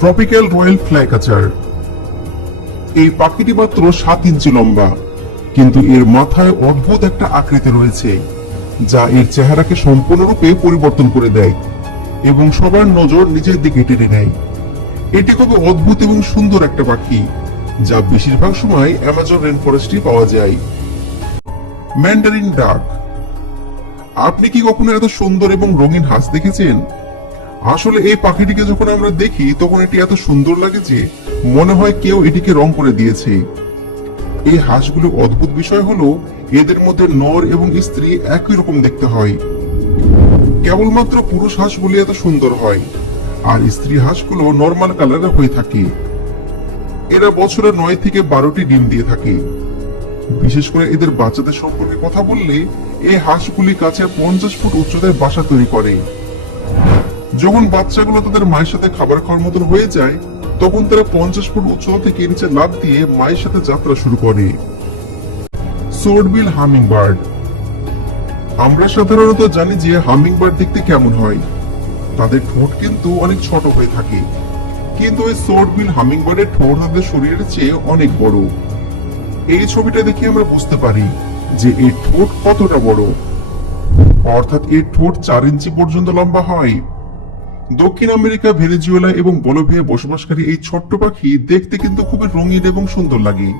Tropical royal ফ্লাইকাচার। এই পাখিটি মাত্র 7 ইঞ্চি লম্বা, কিন্তু এর মাথায় অদ্ভুত একটা আকৃতি রয়েছে যা এর চেহারাকে সম্পূর্ণরূপে পরিবর্তন করে দেয় এবং সবার নজর নিজের দিকে টেনে নেয়। এটি খুবই অদ্ভুত এবং সুন্দর একটা পাখি যা বেশিরভাগ সময় অ্যামাজন রেন ফরেস্টে পাওয়া যায়। ম্যান্ডারিন ডাক। আপনি কি কখনো এত সুন্দর এবং রঙিন হাঁস দেখেছেন? আসলে এই পাখিটিকে যখন আমরা দেখি তখন এটি এত সুন্দর লাগে যে মনে হয় কেউ এটিকে রং করে দিয়েছে। এই হাঁসগুলো অদ্ভুত বিষয় হলো এদের মধ্যে নর এবং স্ত্রী একই রকম দেখতে হয়। কেবলমাত্র পুরুষ হাঁসগুলি এত সুন্দর হয় আর স্ত্রী হাঁসগুলো নর্মাল কালারের হয়ে থাকে। এরা বছরে 9 থেকে 12টি ডিম দিয়ে থাকে। বিশেষ করে এদের বাচ্চাদের সম্পর্কে কথা বললে এই হাঁসগুলি কাছে 50 ফুট উচ্চতায় বাসা তৈরি করে। যখন বাচ্চাগুলো তাদের মায়ের সাথে খাবার খাওয়ার মতন হয়ে যায় তখন তারা 50 ফুট উচ্চতা থেকে নিচে লাফ দিয়ে মায়ের সাথে যাত্রা শুরু করে। সোর্ডবিল হামিংবার্ড। আমরা সাধারণত জানি যে হামিংবার্ড দেখতে কেমন হয়, তাদের ঠোঁট কিন্তু অনেক ছোট হয়ে থাকে, কিন্তু এই সোর্ডবিল হামিংবার্ডের ঠোঁট তাদের শরীরের চেয়ে অনেক বড়। এই ছবিটা দেখে আমরা বুঝতে পারি যে এর ঠোঁট কতটা বড়, অর্থাৎ এর ঠোঁট 4 ইঞ্চি পর্যন্ত লম্বা হয়। দক্ষিণ আমেরিকা, ভেনেজুয়েলা এবং বলিভিয়ায় বসবাসকারী এই ছোট্ট পাখি দেখতে কিন্তু খুবই রঙিন এবং সুন্দর লাগে।